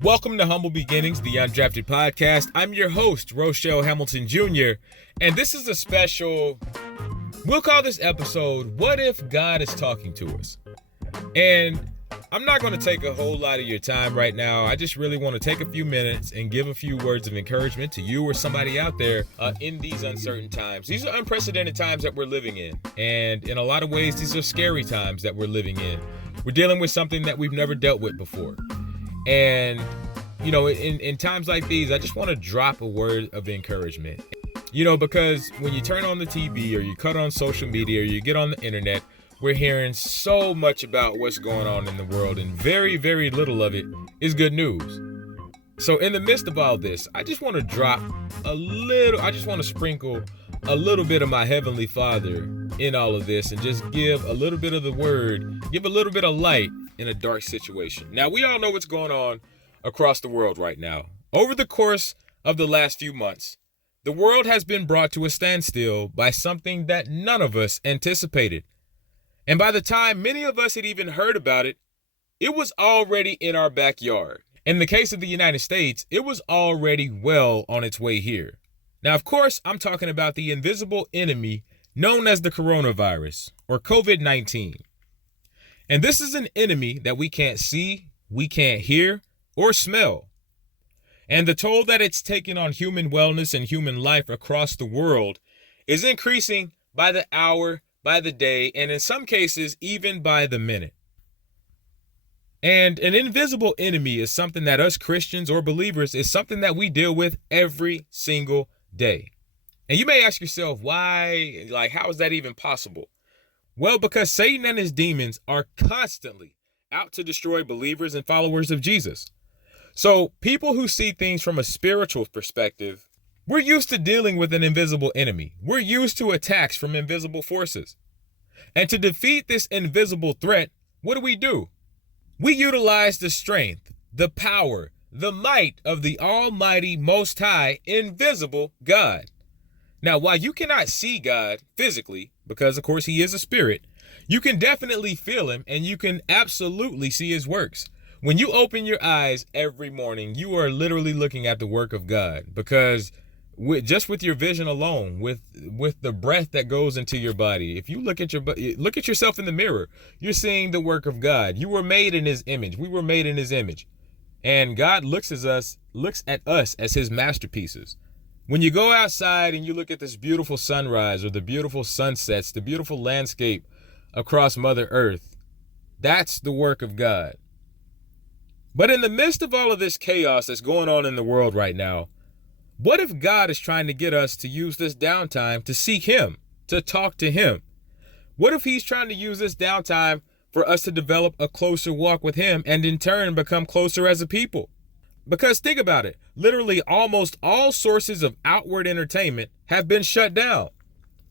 Welcome to Humble Beginnings, the Undrafted Podcast. I'm your host, Roushell Hamilton Jr., and this is a special, we'll call this episode, What If God is Talking to Us? And I'm not going to take a whole lot of your time right now. I just really want to take a few minutes and give a few words of encouragement to you or somebody out there in these uncertain times. These are unprecedented times that we're living in. And in a lot of ways, these are scary times that we're living in. We're dealing with something that we've never dealt with before. And, you know, in times like these, I just want to drop a word of encouragement. You know, because when you turn on the TV or you cut on social media or you get on the internet, we're hearing so much about what's going on in the world, and very, very little of it is good news. So in the midst of all this, I just want to sprinkle a little bit of my Heavenly Father in all of this and just give a little bit of the word, give a little bit of light in a dark situation. Now, we all know what's going on across the world right now. Over the course of the last few months, the world has been brought to a standstill by something that none of us anticipated. And by the time many of us had even heard about it, it was already in our backyard. In the case of the United States, it was already well on its way here. Now, of course, I'm talking about the invisible enemy known as the coronavirus, or COVID-19. And this is an enemy that we can't see, we can't hear, or smell. And the toll that it's taking on human wellness and human life across the world is increasing by the hour, by the day, and in some cases, even by the minute. And an invisible enemy is something that us Christians or believers is something that we deal with every single day. And you may ask yourself, why, how is that even possible? Well, because Satan and his demons are constantly out to destroy believers and followers of Jesus. So people who see things from a spiritual perspective, we're used to dealing with an invisible enemy. We're used to attacks from invisible forces. And to defeat this invisible threat, what do? We utilize the strength, the power, the might of the Almighty, Most High, invisible God. Now, while you cannot see God physically, because of course he is a spirit, you can definitely feel him and you can absolutely see his works. When you open your eyes every morning, you are literally looking at the work of God, because just with your vision alone, with the breath that goes into your body, if you look at yourself in the mirror, you're seeing the work of God. You were made in his image. We were made in his image. And God looks at us as his masterpieces. When you go outside and you look at this beautiful sunrise or the beautiful sunsets, the beautiful landscape across Mother Earth, that's the work of God. But in the midst of all of this chaos that's going on in the world right now, what if God is trying to get us to use this downtime to seek him, to talk to him? What if he's trying to use this downtime for us to develop a closer walk with him and in turn become closer as a people? Because think about it, literally almost all sources of outward entertainment have been shut down.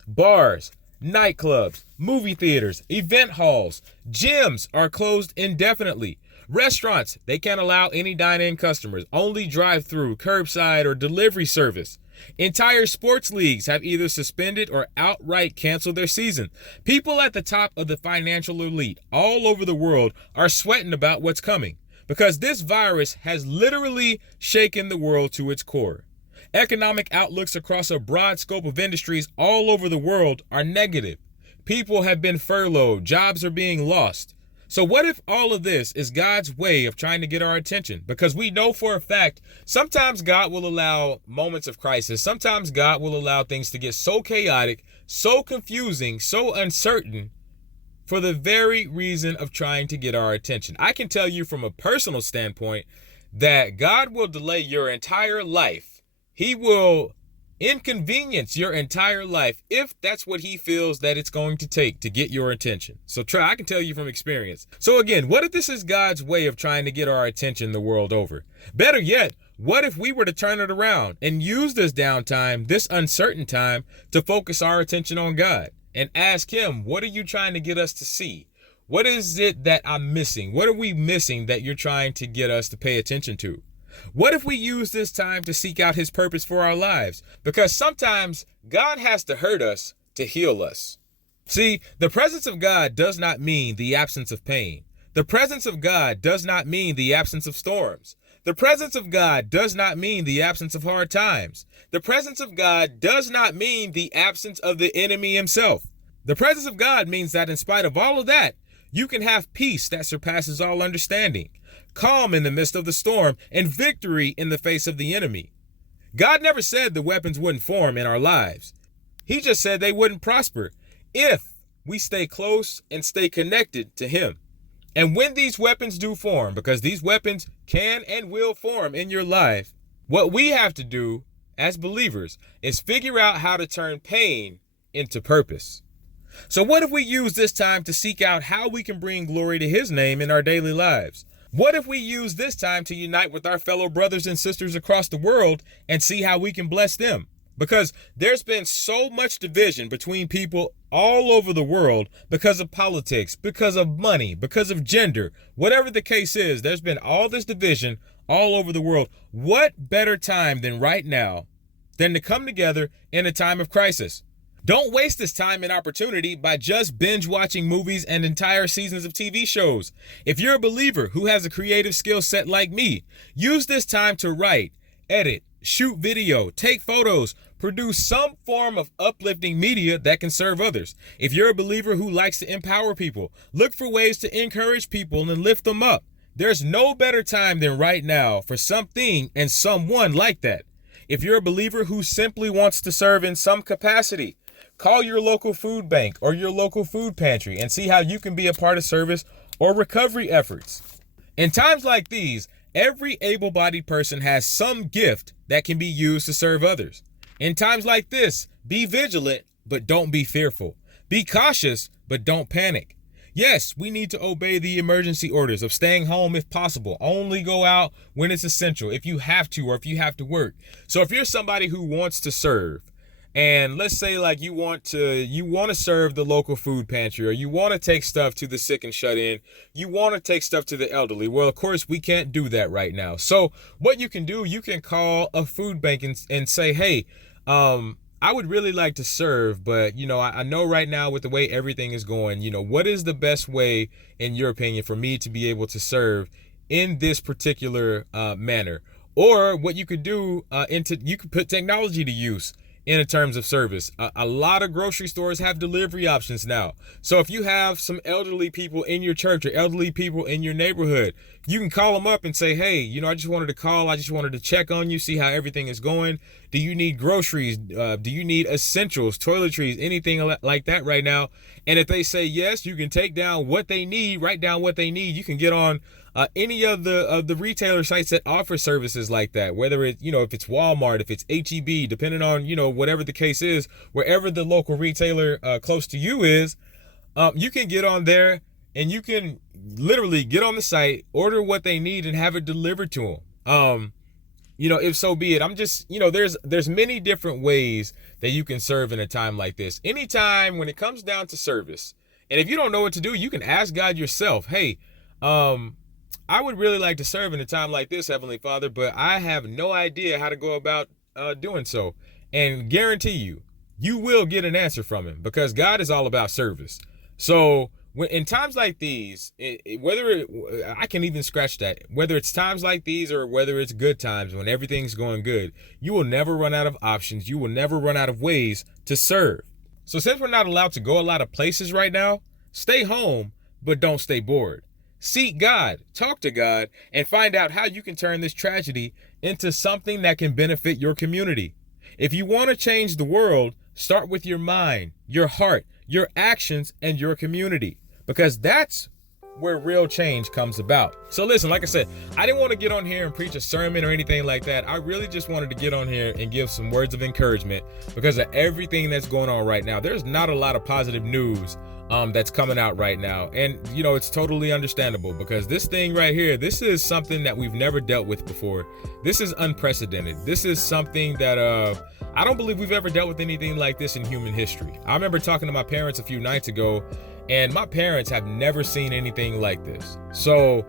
Bars, nightclubs, movie theaters, event halls, gyms are closed indefinitely. Restaurants, they can't allow any dine-in customers, only drive-through, curbside, or delivery service. Entire sports leagues have either suspended or outright canceled their season. People at the top of the financial elite all over the world are sweating about what's coming, because this virus has literally shaken the world to its core. Economic outlooks across a broad scope of industries all over the world are negative. People have been furloughed, jobs are being lost. So what if all of this is God's way of trying to get our attention? Because we know for a fact, sometimes God will allow moments of crisis. Sometimes God will allow things to get so chaotic, so confusing, so uncertain, for the very reason of trying to get our attention. I can tell you from a personal standpoint that God will delay your entire life. He will inconvenience your entire life if that's what he feels that it's going to take to get your attention. So I can tell you from experience. So again, what if this is God's way of trying to get our attention the world over? Better yet, what if we were to turn it around and use this downtime, this uncertain time, to focus our attention on God and ask him, what are you trying to get us to see? What is it that I'm missing? What are we missing that you're trying to get us to pay attention to? What if we use this time to seek out his purpose for our lives? Because sometimes God has to hurt us to heal us. See, the presence of God does not mean the absence of pain. The presence of God does not mean the absence of storms. The presence of God does not mean the absence of hard times. The presence of God does not mean the absence of the enemy himself. The presence of God means that in spite of all of that, you can have peace that surpasses all understanding, calm in the midst of the storm, and victory in the face of the enemy. God never said the weapons wouldn't form in our lives. He just said they wouldn't prosper if we stay close and stay connected to him. And when these weapons do form, because these weapons can and will form in your life, what we have to do as believers is figure out how to turn pain into purpose. So what if we use this time to seek out how we can bring glory to his name in our daily lives? What if we use this time to unite with our fellow brothers and sisters across the world and see how we can bless them? Because there's been so much division between people all over the world because of politics, because of money, because of gender, whatever the case is, there's been all this division all over the world. What better time than right now than to come together in a time of crisis? Don't waste this time and opportunity by just binge watching movies and entire seasons of TV shows. If you're a believer who has a creative skill set like me, use this time to write, edit, shoot video, take photos, produce some form of uplifting media that can serve others. If you're a believer who likes to empower people, look for ways to encourage people and lift them up. There's no better time than right now for something and someone like that. If you're a believer who simply wants to serve in some capacity, call your local food bank or your local food pantry and see how you can be a part of service or recovery efforts. In times like these, every able-bodied person has some gift that can be used to serve others. In times like this, be vigilant, but don't be fearful. Be cautious, but don't panic. Yes, we need to obey the emergency orders of staying home if possible. Only go out when it's essential, if you have to or if you have to work. So if you're somebody who wants to serve, and let's say like you want to serve the local food pantry, or you want to take stuff to the sick and shut in, you want to take stuff to the elderly. Well, of course, we can't do that right now. So what you can do, you can call a food bank and say, hey, I would really like to serve, but I know right now with the way everything is going, what is the best way, in your opinion, for me to be able to serve in this particular manner? Or what you could do, you could put technology to use in terms of service. A lot of grocery stores have delivery options now. So if you have some elderly people in your church or elderly people in your neighborhood, you can call them up and say, hey, I just wanted to call. I just wanted to check on you, see how everything is going. Do you need groceries? Do you need essentials, toiletries, anything like that right now? And if they say yes, you can take down what they need, write down what they need. You can get on any of the retailer sites that offer services like that, whether it, if it's Walmart, if it's HEB, depending on, whatever the case is, wherever the local retailer close to you is, you can get on there and you can literally get on the site, order what they need and have it delivered to them. If so be it. I'm just, there's many different ways that you can serve in a time like this. Anytime when it comes down to service, and if you don't know what to do, you can ask God yourself, hey, I would really like to serve in a time like this, Heavenly Father, but I have no idea how to go about doing so. And guarantee you will get an answer from him, because God is all about service. So when in times like these, I can even scratch that, whether it's times like these or whether it's good times when everything's going good, you will never run out of options. You will never run out of ways to serve. So since we're not allowed to go a lot of places right now, stay home, but don't stay bored. Seek God, talk to God, and find out how you can turn this tragedy into something that can benefit your community. If you want to change the world, start with your mind, your heart, your actions, and your community, because that's where real change comes about. So listen, like I said, I didn't want to get on here and preach a sermon or anything like that. I really just wanted to get on here and give some words of encouragement because of everything that's going on right now. There's not a lot of positive news that's coming out right now. And, it's totally understandable because this thing right here, this is something that we've never dealt with before. This is unprecedented. This is something that I don't believe we've ever dealt with anything like this in human history. I remember talking to my parents a few nights ago, and my parents have never seen anything like this. So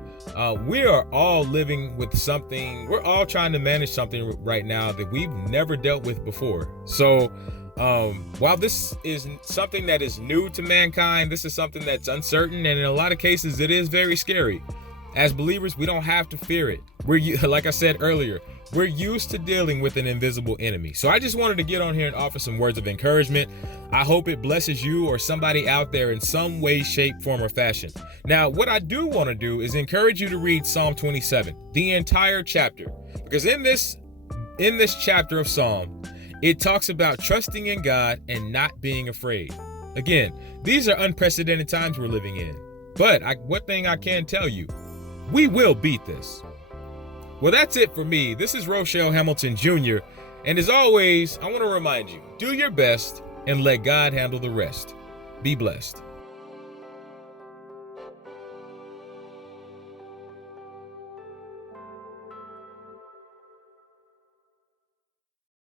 we are all living with something. We're all trying to manage something right now that we've never dealt with before. So While this is something that is new to mankind, this is something that's uncertain, and in a lot of cases, it is very scary. As believers, we don't have to fear it. Like I said earlier, we're used to dealing with an invisible enemy. So I just wanted to get on here and offer some words of encouragement. I hope it blesses you or somebody out there in some way, shape, form, or fashion. Now, what I do want to do is encourage you to read Psalm 27, the entire chapter, because in this chapter of Psalm, it talks about trusting in God and not being afraid. Again, these are unprecedented times we're living in. But one thing I can tell you, we will beat this. Well, that's it for me. This is Roushell Hamilton Jr. And as always, I want to remind you, do your best and let God handle the rest. Be blessed.